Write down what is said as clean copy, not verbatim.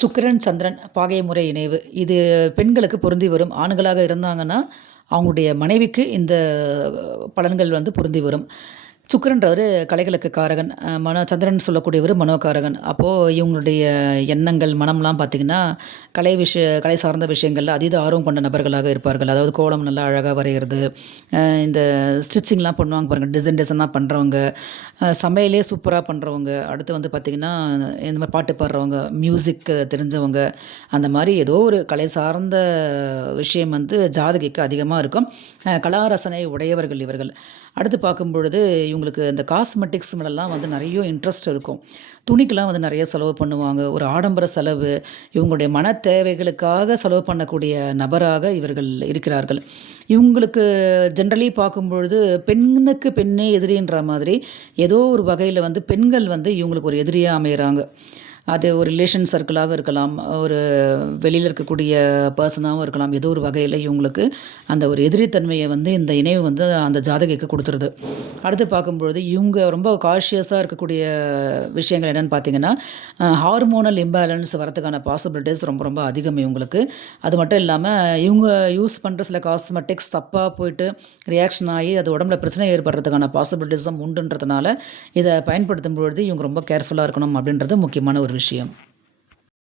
சுக்கிரன், சந்திரன் பாகைமுறை இணைவு. இது பெண்களுக்கு பொருந்தி வரும். ஆண்களாக இருந்தாங்கன்னா, அவங்களுடைய மனைவிக்கு இந்த பலன்கள் பொருந்தி வரும். சுக்கிரன்றவரு கலைகளுக்கு காரகன். சந்திரன் சொல்லக்கூடியவர் மனோகாரகன். அப்போது இவங்களுடைய எண்ணங்கள், மனம்லாம் பார்த்திங்கன்னா, கலை சார்ந்த விஷயங்கள்ல அதீத ஆர்வம் கொண்ட நபர்களாக இருப்பார்கள். அதாவது கோலம் நல்லா அழகாக வரைகிறது, இந்த ஸ்டிச்சிங்லாம் பண்ணுவாங்க பாருங்கள், டிசைனாக பண்ணுறவங்க, சமையலே சூப்பராக பண்ணுறவங்க, அடுத்து பார்த்திங்கன்னா இந்த மாதிரி பாட்டு பாடுறவங்க, மியூசிக் தெரிஞ்சவங்க, அந்த மாதிரி ஏதோ ஒரு கலை சார்ந்த விஷயம் ஜாதகிக்கு அதிகமாக இருக்கும். கலாரசனை உடையவர்கள் இவர்கள். அடுத்து பார்க்கும் பொழுது இவங்களுக்கு இந்த காஸ்மெட்டிக்ஸ் மேலெல்லாம் நிறைய இன்ட்ரெஸ்ட் இருக்கும். துணிக்கெலாம் நிறைய செலவு பண்ணுவாங்க. ஒரு ஆடம்பர செலவு, இவங்களுடைய மன தேவைகளுக்காக செலவு பண்ணக்கூடிய நபராக இவர்கள் இருக்கிறார்கள். இவங்களுக்கு ஜென்ரலி பார்க்கும்பொழுது பெண்ணுக்கு பெண்ணே எதிரின்ற மாதிரி ஏதோ ஒரு வகையில் பெண்கள் இவங்களுக்கு ஒரு எதிரியாக அமைகிறாங்க. அது ஒரு ரிலேஷன் சர்க்கிளாக இருக்கலாம், ஒரு வெளியில் இருக்கக்கூடிய பர்சனாகவும் இருக்கலாம். ஏதோ ஒரு வகையில் இவங்களுக்கு அந்த ஒரு எதிரித்தன்மையை இந்த இணைவு அந்த ஜாதகிக்கு கொடுத்துருது. அடுத்து பார்க்கும்பொழுது இவங்க ரொம்ப காஷியஸாக இருக்கக்கூடிய விஷயங்கள் என்னென்னு பார்த்தீங்கன்னா, ஹார்மோனல் இம்பேலன்ஸ் வரதுக்கான பாசிபிலிட்டிஸ் ரொம்ப ரொம்ப அதிகம் இவங்களுக்கு. அது மட்டும் இல்லாமல் இவங்க யூஸ் பண்ணுற சில காஸ்மெட்டிக்ஸ் தப்பாக போயிட்டு ரியாக்ஷன் ஆகி அது உடம்புல பிரச்சனை ஏற்படுறதுக்கான பாசிபிலிட்டிஸும் உண்டுன்றதுனால இதை பயன்படுத்தும் பொழுது இவங்க ரொம்ப கேர்ஃபுல்லாக இருக்கணும் அப்படின்றது முக்கியமான ஒரு விஷயம்.